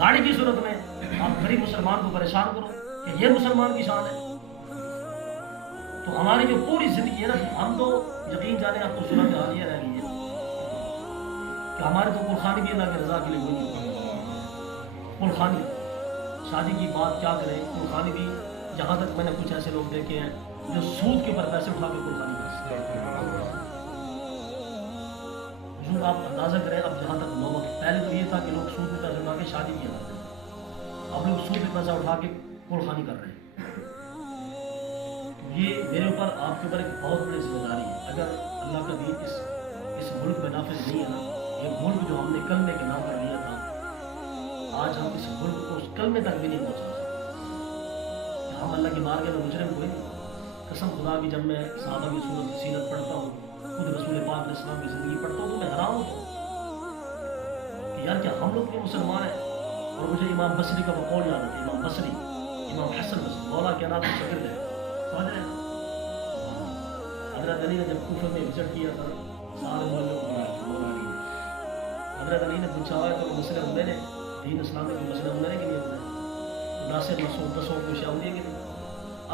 گاڑی کی صورت میں آپ غریب مسلمان کو پریشان کرو کہ یہ مسلمان کی شان ہے. تو ہماری جو پوری زندگی ہے نا، ہم تو یقین جانے آپ کو صورت حال یہ رہ گئی ہے کہ ہمارے تو قرخانی بھی اللہ کی رضا کے لیے ہوئی ہے. قرخانی شادی کی بات کیا کریں، قرخانی بھی جہاں تک میں نے کچھ ایسے لوگ دیکھے ہیں جو سود کے اوپر پیسے اٹھا کے قربانی کرتے ہیں. جو آپ اندازہ کریں اب جہاں تک نوبت، پہلے تو یہ تھا کہ لوگ سود میں پیسے اٹھا کے شادی کیا کرتے ہیں، اب لوگ سود میں پیسہ اٹھا کے قربانی کر رہے ہیں. یہ میرے اوپر آپ کے اوپر ایک بہت بڑی ذمہ داری ہے. اگر اللہ کا دین اس ملک میں نافذ نہیں ہے نا، یہ ملک جو ہم نے کلمے کے نام پر لیا تھا، آج ہم اس ملک کو اس کلمے تک بھی نہیں پہنچا سکتے. ہم اللہ کی بارگاہ میں مجرم کوئی نہیں. قسم خدا کی جب میں صحابہ کی صورت سیرت پڑھتا ہوں، خود رسول پاک علیہ السلام کی زندگی پڑھتا ہوں، تو میں حیران ہوتا ہوں کہ یار کیا ہم لوگ بھی مسلمان ہیں. اور مجھے امام بصری کا بقول یاد ہے. امام بصری، امام حسن بصری مولا کے نام شاگرد ہے، سمجھ رہے ہیں. حضرت علی نے جب کوفہ میں وزٹ کیا تھا، سارے محلے کو بلایا تھا مولا علی نے. حضرت علی نے پوچھا ہے تو مسئلہ ہونے نے دین اسلام میں کوئی مسئلہ ہونے کے لیے ہونا ناصر مسعود دسوں کو شامل ہے کہ نہیں.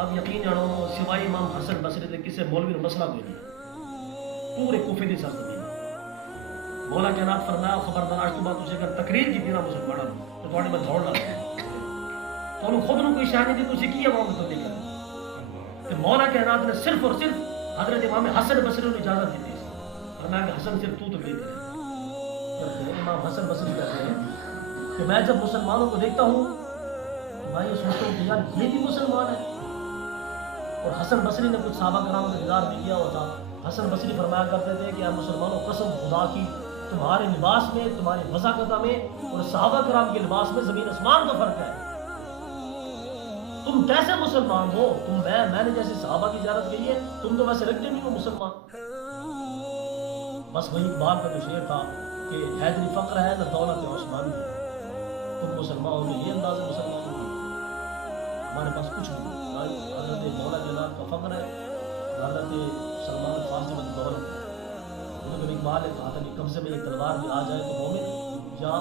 اب یقین جانو سوائے امام حسن بصری کے کسی مولوی نے مسئلہ کوئی نہیں پورے کوفے کی سرزمین. مولا کے نام فرمایا خبردار آج تو بات تجھے اگر تقریر کی دینا مسلمان تو تھوڑے میں دوڑ لاتا تو انہوں خود نے کوئی شاہ نہیں دی تو کی عوام تو نہیں کرتا. کہ مولا کے نام نے صرف اور صرف حضرت امام حسن بصری نے اجازت دی تھی. فرمایا کہ حسن صرف تو تقریر کرے. امام حسن بصری کہتے ہیں کہ میں جب مسلمانوں کو دیکھتا ہوں تو میں یہ سوچتا ہوں کہ یار یہ بھی مسلمان ہے. اور حسن بصری نے کچھ صحابہ کرام کا دیدار بھی کیا ہوا تھا. حسن بصری فرمایا کرتے تھے کہ مسلمانوں قسم خدا کی تمہارے لباس میں، تمہاری وضاقت میں اور صحابہ کرام کے لباس میں زمین آسمان کا فرق ہے. تم کیسے مسلمان ہو؟ تم میں نے جیسے صحابہ کی زیارت کی ہے، تم تو ویسے لگتے نہیں ہو مسلمان. بس وہی اقبال کا جو شعر تھا کہ حیدری فقر ہے نہ دولت عثمانی ہے. تم مسلمان ہو یہ انداز مسلمان ہو، ہمارے پاس کچھ نہیں. حضرت مولا جلال کا فقر ہے، حضرت سلمان فارسی میں دولت ہے. لیکن اقبال نے کہا تھا کہ قبضے میں ایک تلوار بھی آ جائے تو مومن یا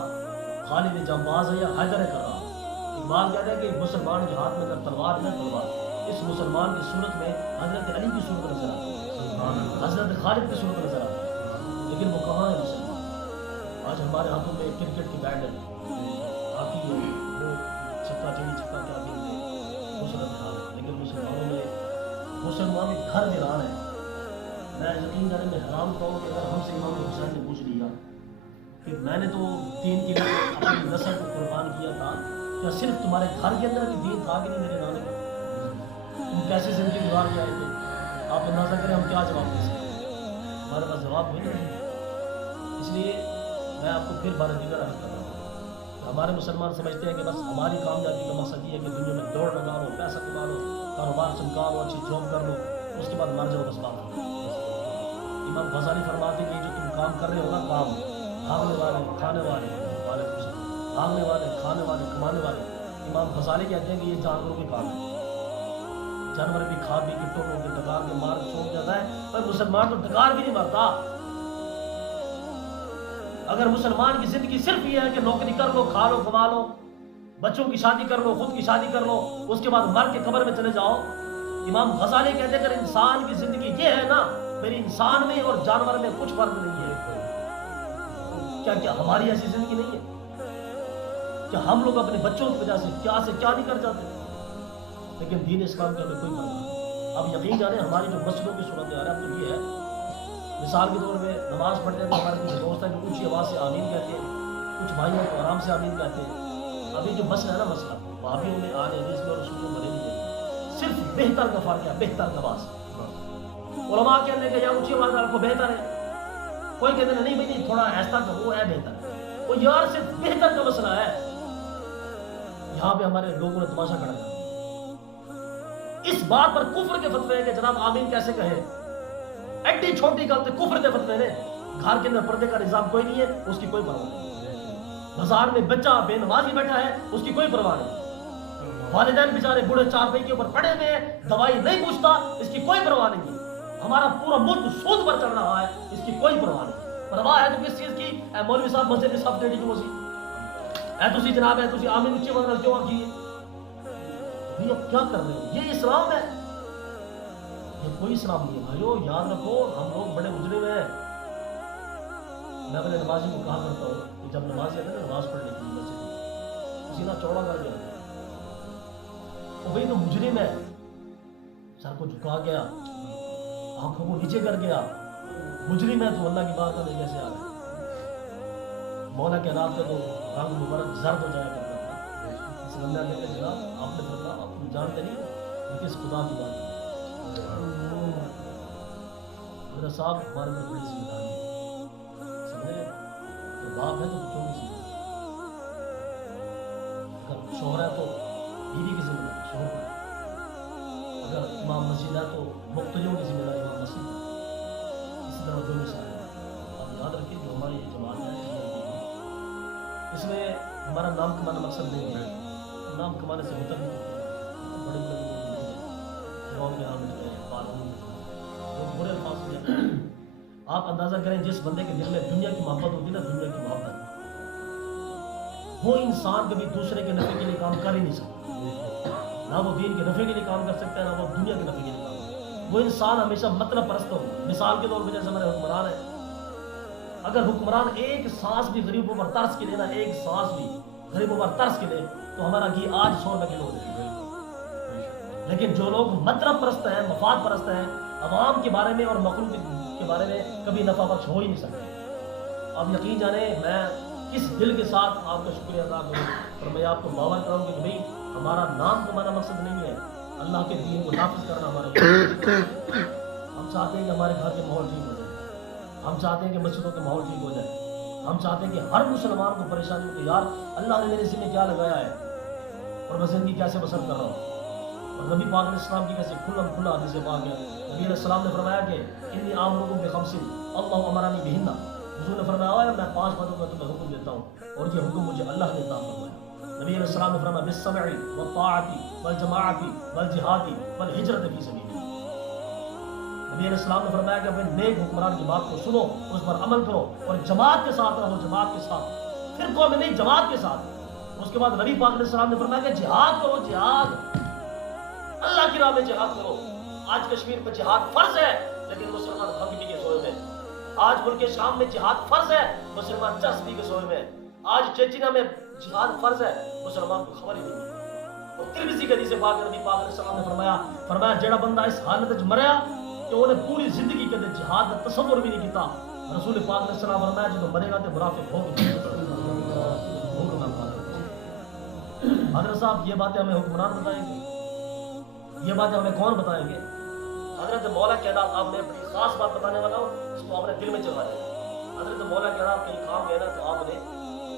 خالد جانباز ہے یا حیدر کرار. اقبال کہتا ہے کہ مسلمان کے ہاتھ میں اگر تلوار ہے تلوار، اس مسلمان کی صورت میں حضرت علی کی صورت نظر آتی ہے، حضرت خالد کی صورت نظر آتی ہے. لیکن وہ کہاں ہے مسلمان؟ آج ہمارے ہاتھوں میں کرکٹ کی بیٹ ہے، ہاکی ہے، وہ چھکا چڑی چھکا کیا کہتے ہیں، وہ صورت حال ہے. لیکن مسلمان میں گھر ویران ہے. میں یقین جانے میں حیران ہوتا ہوں کہ اگر ہم سے امام حسین نے پوچھ لیا کہ میں نے تو دین کے لیے اپنی نسل کو قربان کیا تھا، کیا صرف تمہارے گھر کے اندر بھی دین تھا کہ نہیں میرے نانے کا؟ تم کیسے زندگی گزار کے آئے تھے؟ آپ اندازہ کریں ہم کیا جواب دے سکتے ہیں؟ ہمارے پاس جواب ہوئی نہیں. اس لیے میں آپ کو پھر بارہ دیگر عرض کر رہا ہوں کہ ہمارے مسلمان سمجھتے ہیں کہ بس ہماری کامیابی کا مقصد یہ ہے کہ دنیا میں دوڑ لگا لو، پیسہ کما لو، کاروبار چمکا لو، اچھی جاب کر لو، اس کے بعد مر جاؤ بس بات. امام غزالی فرماتے ہیں کہ جو تم کام کر رہے ہو نا، کام بھاگنے والے کھانے والے بھاگنے والے کھانے والے کمانے والے، امام غزالی کہتے ہیں کہ یہ جانوروں کے کام ہے. جانور بھی کھا پی کے ٹوٹوں کے ڈکار کے مار کے سوکھ جاتا ہے، پر مسلمان تو ڈکار بھی نہیں مارتا. اگر مسلمان کی زندگی صرف یہ ہے کہ نوکری کر لو، کھا لو، کما لو، بچوں کی شادی کر لو، خود کی شادی کر لو، اس کے بعد مر کے قبر میں چلے جاؤ. امام غزالی کہتے ہیں اگر انسان کی زندگی یہ ہے نا، میری انسان میں اور جانور میں کچھ فرق نہیں ہے. کیا ہماری ایسی زندگی نہیں ہے؟ کہ ہم لوگ اپنے بچوں کی وجہ سے کیا نہیں کر جاتے؟ لیکن دین اسلام کا ہمیں کوئی پرواہ نہیں. اب یقین جانے ہماری جو مسجدوں کی صورت حال ہے اب تو یہ ہے، مثال کے طور پہ نماز پڑھتے ہیں تو ہمارے کچھ دوست ہیں جو اونچی آواز سے آمین کہتے ہیں، کچھ بھائیوں کو آرام سے آمین کہتے ہیں. ابھی جو مسئلہ ہے نا، مسئلہ بھابھیوں میں آ رہے ہیں، رسولوں بنے نہیں، صرف بہتر کا فرق ہے، بہتر کا آواز. علماء کہتے ہیں کہ یا اونچی آواز آپ کو بہتر ہے، کوئی کہتے ہیں نہیں بھائی نہیں تھوڑا ایسا کہ وہ ہے بہتر. وہ یار صرف بہتر کا مسئلہ ہے. یہاں پہ ہمارے لوگوں نے تماشا کھڑا کر اس بات پر کفر کے فتوے ہیں کہ جناب آمین کیسے کہے. ایڈی چھوٹی غلطی کفر کے فتوے نے. گھر کے اندر پردے کا نظام کوئی نہیں ہے، اس کی کوئی پرواہ نہیں. بازار میں بچہ بے نمازی بیٹھا ہے، اس کی کوئی پرواہ نہیں. والدین بیچارے بوڑھے چار پہی کے اوپر پڑے ہوئے ہیں، دوائی نہیں پوچھتا، اس کی کوئی پرواہ نہیں ہے. ہمارا پورا ملک سود پر چل رہا ہے، اس کی کوئی پرواہ نہیں. پرواہ ہے تو کس چیز کی؟ اے مولوی صاحب مسجد صاحب ڈیڈی کی مسجد اے تسی جناب ہے تسی آمین اچھی بات کیوں آگی ہے؟ بھئی اب کیا کر رہے ہو؟ یہ اسلام ہے؟ یہ کوئی اسلام نہیں ہے بھائیو، یاد رکھو ہم لوگ بڑے مجرم ہیں۔ میں اپنے نمازی کو کہا کرتا ہوں کہ جب نمازی آتے ہیں نا نماز پڑھنے کے لیے مسجد میں سینہ چوڑا کر کے آتے ہیں، تو بھئی تو مجرم ہے، سر کو جھکا گیا، آنکھوں کو نیچے کر گیا، مجرم ہے تو اللہ کی بارگاہ میں کیسے آ گیا؟ مولا کے رات کا تو رنگ مبارک زرد ہو جایا کرتا تھا، اس بندہ کہتے ہیں جناب آپ نے فرمایا آپ جانتے نہیں یہ کس خدا کی بات ہے؟ حضرت صاحب ہمارے میں بڑی ذمہ داری ہے، سمجھے کہ باپ ہے تو بچوں کی ذمہ داری، اگر شوہر ہے تو بیوی کی ذمہ داری شوہر پر، اگر امام مسجد ہے تو مقتدیوں کی ذمہ داری امام مسجد پر، اسی طرح جو مثال ہے۔ آپ یاد رکھیں جو ہماری یہ جماعت ہے اس میں ہمارا نام کمانا مقصد نہیں ہے، نام کمانے سے ہوتا نہیں، بڑے بڑے لوگ کے نام مل گئے، قانون لوگ برے الفاظ سے آپ اندازہ کریں جس بندے کے دل میں دنیا کی محبت ہوتی ہے نا، دنیا کی محبت، وہ انسان کبھی دوسرے کے نفع کے لیے کام کر ہی نہیں سکتا، نہ وہ دین کے نفع کے لیے کام کر سکتا ہے نہ وہ دنیا کے نفع کے لیے کام، وہ انسان ہمیشہ مطلب پرست ہوگا۔ مثال کے طور پہ جیسے ہمارے حکمران ہیں، اگر حکمران ایک سانس بھی غریبوں پر ترس کے لے نا، ایک سانس بھی غریبوں پر ترس کے لے تو ہمارا گھی آج 100 روپے کلو ہو جائے گا۔ لیکن جو لوگ مطلب پرست ہیں، مفاد پرست ہیں، عوام کے بارے میں اور مخلوق کے بارے میں کبھی نفع بخش ہو ہی نہیں سکتے۔ آپ یقین جانیں میں کس دل کے ساتھ آپ کا شکریہ ادا کروں، اور میں آپ کو باور کراؤں کہ بھائی ہمارا نام کمانا مقصد نہیں ہے، اللہ کے دین کو نافذ کرنا ہمارا مقصد ہے۔ ہم چاہتے ہیں کہ ہمارے گھر کے ماحول ٹھیک ہو جائے، ہم چاہتے ہیں کہ مسجدوں کے ماحول ٹھیک ہو جائے، ہم چاہتے ہیں کہ ہر مسلمان کو پریشانی ہو کہ یار اللہ نے میرے ذمہ کیا لگایا ہے اور میں زندگی کیسے بسر کر رہا ہوں۔ اور نبی پاک علیہ السلام کی کیسے کھلا حدیث پاک ہے، نبی علیہ السلام نے فرمایا کہ انی آمرکم بخمس اللہ امرنی بہن، حضور نے فرمایا میں 5 باتوں کا تمہیں حکم دیتا ہوں اور یہ حکم مجھے اللہ نے عطا فرمایا۔ نبی علیہ السلام نے فرمایا بالسمع والطاعۃ والجماعۃ والجہاد والہجرۃ فی سبیل اللہ۔ نبی علیہ السلام نے فرمایا کہ اپنے نیک حکمران کی بات کو سنو، اس پر عمل کرو اور جماعت کے ساتھ رہو، جماعت کے ساتھ، فرقوں میں نہیں جماعت کے ساتھ۔ اس کے بعد نبی پاک علیہ السلام نے فرمایا کہ جہاد کرو، جہاد اللہ کی راہ میں جہاد کرو۔ آج کشمیر میں جہاد فرض ہے لیکن مسلمان بھنگ پی کے سوئے میں، آج ملک شام میں جہاد فرض ہے مسلمان چرس پی کے سوئے میں، آج چیچینیا میں جہاد فرض ہے مسلمان کو خبر ہی نہیں ہے۔ اور ترمذی کے حدیث پاک نبی پاک علیہ السلام نے فرمایا جڑا بندہ اس حالت وچ مریا کہ انہیں پوری زندگی کے جہاد کا تصور بھی نہیں کیتا، رسول پاک علیہ السلام فرمایا جب مرے گا تو منافق ہوگا۔ حضرت صاحب یہ باتیں ہمیں حکمران بتائیں گے، یہ باتیں ہمیں کون بتائیں گے؟ حضرت مولا کائنات، آپ نے بڑی خاص بات بتانے والا ہوں اس کو آپ نے دل میں چلا دیا۔ حضرت مولا کائنات کہیں کام گیا نا تو آپ نے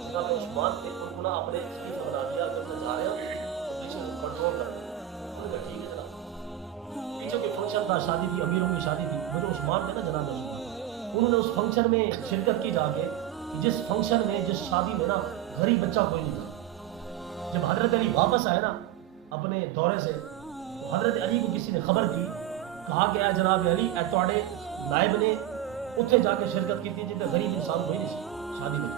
جناب عثمان کے ان کو اپنے خلیفہ بنا دیا، اگر میں جا رہے ہوں تو پیچھے کنٹرول کر انہوں نے ٹھیک ہے جناب، پیچھے کوئی فنکشن تھا، شادی تھی، امیروں کی شادی تھی، مجھے عثمان تھے نا جناب عثمان، انہوں نے اس فنکشن میں شرکت کی جا کے، جس فنکشن میں جس شادی میں نا غریب بچہ کوئی نہیں تھا۔ جب حضرت علی واپس آئے نا اپنے دورے سے، حضرت علی کو کسی نے خبر دی، کہا گیا جناب علی اے تواڈے نائب نے اتنے جا کے شرکت کی تھی جتنے غریب انسان کوئی نہیں سی شادی میں۔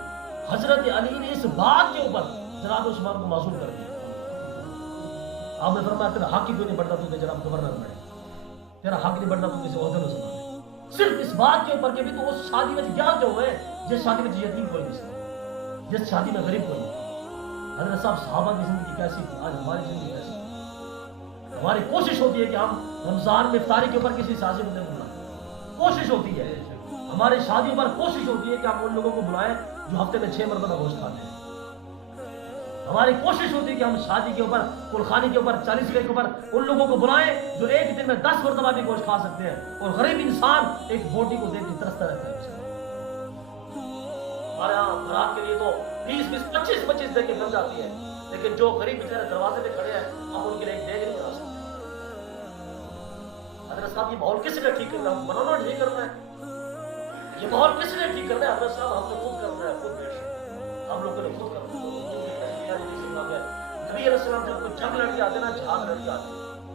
حضرت علی نے اس بات کے اوپر جناب عثمان کو معصوم کر دیا۔ آپ نے فرمایا تیرا حق ہی کوئی نہیں بڑھتا تو جناب گورنر بنے، تیرا حق نہیں بڑھتا تو کسی عہدے میں سنبھالے، صرف اس بات کے اوپر کہ بھی تو اس شادی میں کیا جو ہے جس شادی میں یتیم کوئی نہیں سی، جس شادی میں غریب کوئی نہیں۔ حضرت صاحب صحابہ کی زندگی کیسی تھی، آج ہماری زندگی کیسی؟ ہماری کوشش ہوتی ہے کہ ہم رمضان میں افطاری کے اوپر کسی سازی کو نہیں بلائیں، کوشش ہوتی ہے، ہماری شادیوں پر کوشش ہوتی ہے کہ ہم ان لوگوں کو بلائیں جو ہفتے میں 6 مرتبہ گوشت کھاتے ہیں، ہماری کوشش ہوتی ہے کہ ہم شادی کے اوپر قرخانی کے اوپر 40 کے اوپر ان لوگوں کو بلائیں جو ایک دن میں 10 مرتبہ بھی گوشت کھا سکتے ہیں، اور غریب انسان ایک بوٹی کو دیکھ کے ترستا رہتا ہے۔ ہمارے یہاں برات کے لیے تو 20 25 دے کے بن جاتی ہے، لیکن جو غریب بیچارے دروازے پہ کھڑے ہیں ہم ان کے لیے ایک دیگ نہیں بنا سکتے۔ حضرت صاحب یہ ماحول کس نے ٹھیک کرنا ہے؟ بنانا ٹھیک کرنا ہے، یہ ماحول کس نے ٹھیک کرنا ہے؟ حضرت صاحب ہم نے خود کرنا ہے، خود ہم لوگوں نے خود کرنا ہے۔ نبی علیہ السلام جب کوئی جنگ لڑ کے آتے نا، جہاد لڑ کے آتے،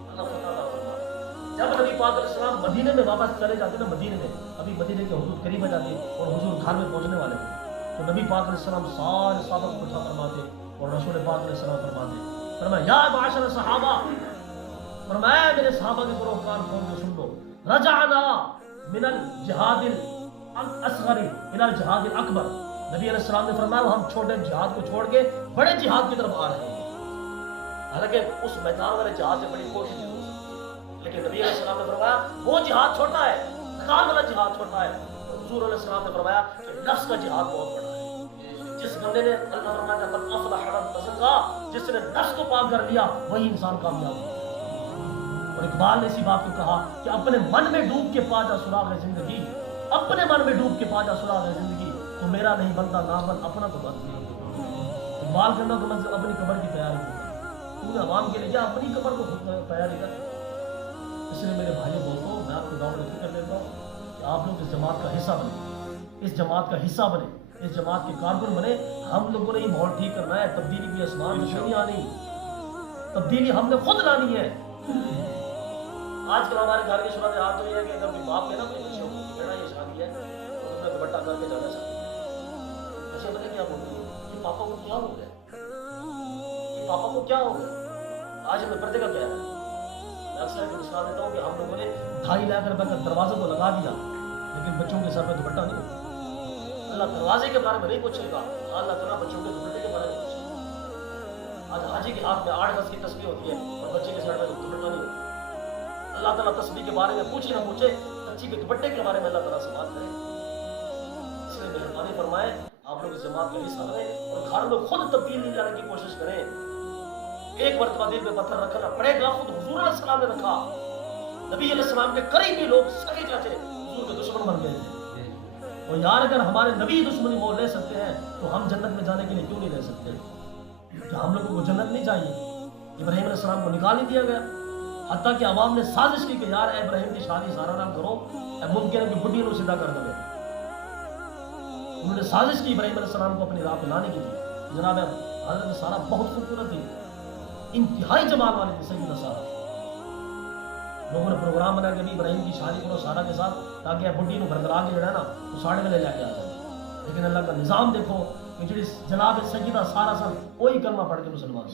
اللہ فتح اللہ فرماتا، جب نبی پاک علیہ السلام مدینے میں واپس چلے جاتے نا، مدینے میں ابھی مدینے کے حضور قریب آ جاتے اور حضور گھر میں پہنچنے والے تھے، تو نبی پاک علیہ السلام سارے صحابہ کو اٹھا فرماتے اور رسول پاک علیہ السلام فرماتے، فرمایا یا معاشر صحابہ، فرمایا میرے صحابہ کے پروکار کون کو سن لو، رجعنا من الجہاد الاصغر الى الجہاد الاکبر، نبی علیہ السلام نے فرمایا ہم چھوٹے جہاد کو چھوڑ کے بڑے جہاد کی طرف آ رہے ہیں۔ حالانکہ اس میدان والے جہاد سے بڑی کوشش ہو سکتی، لیکن نبی علیہ السلام نے فرمایا وہ جہاد چھوٹا ہے، میدان والا جہاد چھوٹا ہے۔ حضور علیہ السلام نے فرمایا کہ نفس کا جہاد بہت بڑا ہے۔ جس بندے نے اللہ فرمایا قد افلح من تزکا، جس نے نفس کو پاک کر لیا وہی انسان کامیاب ہے۔ اور اقبال نے اسی بات کو کہا کہ اپنے من میں ڈوب کے پا جا سراغ زندگی، اپنے من میں ڈوب کے پا جا سراغ زندگی، تو میرا نہیں بنتا نہ بن اپنا تو بن۔ اقبال کرنا تو منزل اپنی قبر کی تیاری کی، تو نے عوام کے لیے کیا اپنی قبر کو خود تیاری کر۔ اس لیے میرے بھائی دوستوں میں آپ کو دعوت فکر دیتا ہوں کہ آپ لوگ اس جماعت کا حصہ بنے، اس جماعت کا حصہ بنے، اس جماعت کے کارکن بنے۔ ہم لوگوں نے یہ ماحول ٹھیک کرنا ہے، تبدیلی کی آسمان سے نہیں آنی، تبدیلی ہم نے خود لانی ہے۔ آج کل ہمارے گھر کی صورت حال تو یہ ہے کہ اگر کوئی باپ ہے نا کوئی بچوں کو بیٹا یہ شادی ہے تو تمہیں دوپٹہ کر کے جانا چاہیے، بچے بتائیں کیا بول رہے ہیں کہ پاپا کو کیا ہو گیا، کہ پاپا کو کیا ہو گیا۔ آج ہمیں پردے کا کیا ہے، میں اکثر ایک مثال دیتا ہوں کہ ہم لوگوں نے 2.5 لاکھ روپے کا دروازے کو لگا دیا لیکن بچوں کے سر پہ دوپٹہ نہیں ہوتا۔ اللہ دروازے کے بارے میں نہیں پوچھے گا، اللہ تعالیٰ بچوں کے دوپٹے کے بارے میں پوچھے گا۔ آج حاجی کے ہاتھ میں 8 گز کی تسبیح ہوتی ہے اور بچے کے سر پہ دوپٹہ نہیں ہوتا۔ اللہ تعالیٰ تسبیح کے بارے میں پوچھے نہ پوچھے، بچی کے دوپٹے کے بارے میں اللہ تعالیٰ سے بات کرے۔ اس لیے مہربانی فرمائے آپ لوگ اس جماعت کے حصہ بنیں اور گھر میں خود تبدیل نہیں جانے کی کوشش کریں۔ ایک مرتبہ دل پہ پتھر رکھنا پڑے گا، خود حضور علیہ السلام نے رکھا۔ نبی علیہ السلام کے قریبی لوگ سگے چاچے حضور کے دشمن بن گئے تھے، اور یار اگر ہمارے نبی دشمنی مول لے سکتے ہیں تو ہم جنت میں جانے کے لیے کیوں نہیں لے سکتے؟ کہ ہم لوگوں کو جنت نہیں چاہیے؟ ابراہیم علیہ السلام کو نکال نہیں دیا گیا، حتیٰ کہ عوام نے سازش کی کہ یار اے ابراہیم کی شادی سارا نام کرو، اے ممکن ہے کہ بڈی نو سیدھا کر دے۔ انہوں نے سازش کی ابراہیم علیہ السلام کو اپنی راہ پہ لانے کی تھی۔ جناب حضرت سارا بہت خوبصورت تھی، انتہائی جمال والی تھی سیدہ سارا۔ لوگوں نے پروگرام بنا کہ ابھی ابراہیم کی شادی کرو سارا کے ساتھ تاکہ بڈی کو برقرار کے جڑا نا تو 6:30 بجے لے کے آ جائے۔ لیکن اللہ کا نظام دیکھو کہ جڑی جناب سیدہ سارا سن وہی کلمہ پڑھ کے مسلمان،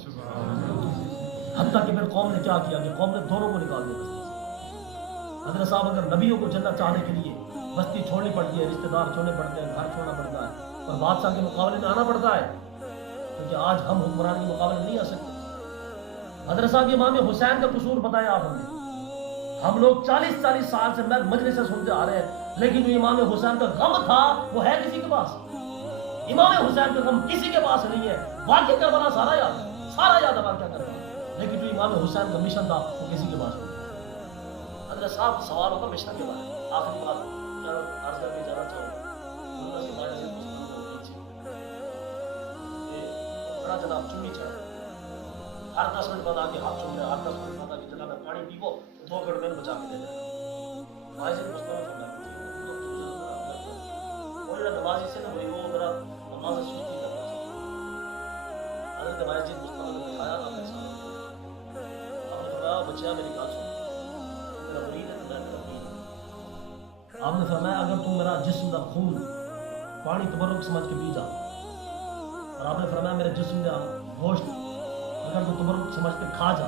حتیٰ کہ پھر قوم نے کیا کیا کہ قوم نے دونوں کو نکال دیا بستی سے۔ حضرت صاحب اگر نبیوں کو جنت چاہنے کے لیے بستی چھوڑنی پڑتی ہے، رشتہ دار چھوڑنے پڑتے ہیں، گھر چھوڑنا پڑتا ہے اور بادشاہ کے مقابلے میں آنا پڑتا ہے، کیونکہ آج ہم حکمران کے مقابلے میں نہیں آ سکتے۔ حضرت صاحب امام حسین کا قصور بتایا آپ ہمیں، ہم لوگ 40 سال سے مجلس سے سنتے آ رہے ہیں، لیکن جو امام حسین کا غم تھا وہ ہے کسی کے پاس؟ امام حسین کا غم کسی کے پاس نہیں ہے۔ واقعہ کربلا سارا یاد ہے، سارا یاد ہے واقعہ کربلا، لیکن جو امام حسین کا مشن تھا وہ کسی کے پاس نہیں۔ حضرت صاحب سوال ہوگا مشن کے بارے میں، آخری بات کیا عرض کر کے جانا چاہوں بڑا جناب چنی چڑھا، ہر 10 منٹ بعد آ کے ہاتھ چوم رہے، ہر 10 منٹ بعد آ کے جناب میں پانی پیو 2 گھڑ میں بچا کے دے دیں۔ بھائی سے مستقبل کرنا وہی نمازی سے نہ وہی وہ میرا نماز سستی کرنا چاہیے۔ حضرت بھائی جی مستقبل نے دکھایا اپنے سامنے، آپ نے فرمایا بچیا میری بات سن، میرا مرید ہے تو میں میرا مرید ہوں۔ آپ نے فرمایا اگر تم میرا جسم کا خون پانی تبرک سمجھ کے پی جا، اور آپ نے فرمایا میرے جسم کا گوشت اگر تو تبرک سمجھ کے کھا جا،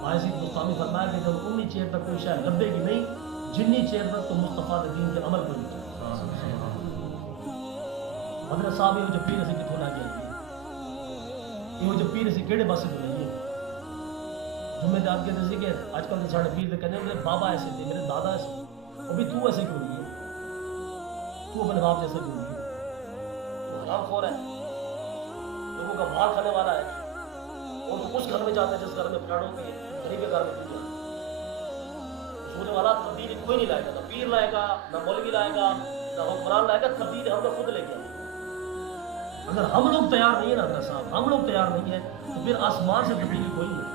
باعث مستعمی فرمایا کہ جب انی چیر تک کوئی شاید لبے گی نہیں جنی چیر تک تو مصطفیٰ کے دین کے عمل کو نہیں چاہیے۔ حضرت صاحب یہ جو پیر سے کتوں لے گیا یہ جو پیر سے کہڑے پاسے کو لائیے جمعے دے آپ کہتے ہیں کہ آج کل ساڑھے پیر دے کہنے میرے بابا ایسے تھے، میرے دادا ایسے تھے، وہ بھی تو ایسے کیوں نہیں ہے؟ تو اپنے باپ جیسے کیوں نہیں ہے؟ تو حرام خور ہے، لوگوں کا مال کھانے والا ہے، اور تو اس گھر میں جاتا ہے جس گھر میں پلاٹ ہوتی ہے، غریب کے گھر میں کیوں جاتا ہے؟ سونے والا تبدیلی کوئی نہیں لائے گا، نہ پیر لائے گا، نہ مولوی لائے گا، نہ حکمران لائے گا، تبدیلی ہم نے خود لے کے آئے۔ اگر ہم لوگ تیار نہیں ہیں نا حضرت صاحب، ہم لوگ تیار نہیں ہیں تو پھر آسمان سے تبدیلی کوئی نہیں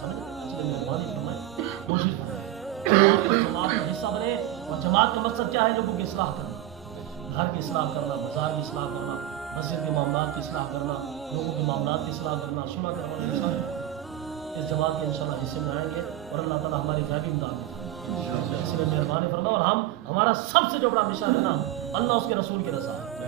سمجھ۔ اس لیے مہربانی فرمائیں، کوشش کریں جماعت کا حصہ بنے، اور جماعت کا مقصد کیا ہے؟ لوگوں کی اصلاح کرنا، گھر کی اصلاح کرنا، بازار کی اصلاح کرنا، مسجد کے معاملات کی اصلاح کرنا، لوگوں کے معاملات کی اصلاح کرنا، سنا کرنا انسان اس جماعت کے انشاءاللہ حصے میں آئیں گے اور اللہ تعالیٰ ہماری غیبی امداد کرے۔ اس لیے مہربانی فرما، اور ہمارا سب سے جو بڑا مشن ہے نا اللہ اس کے رسول کی رضا ہے۔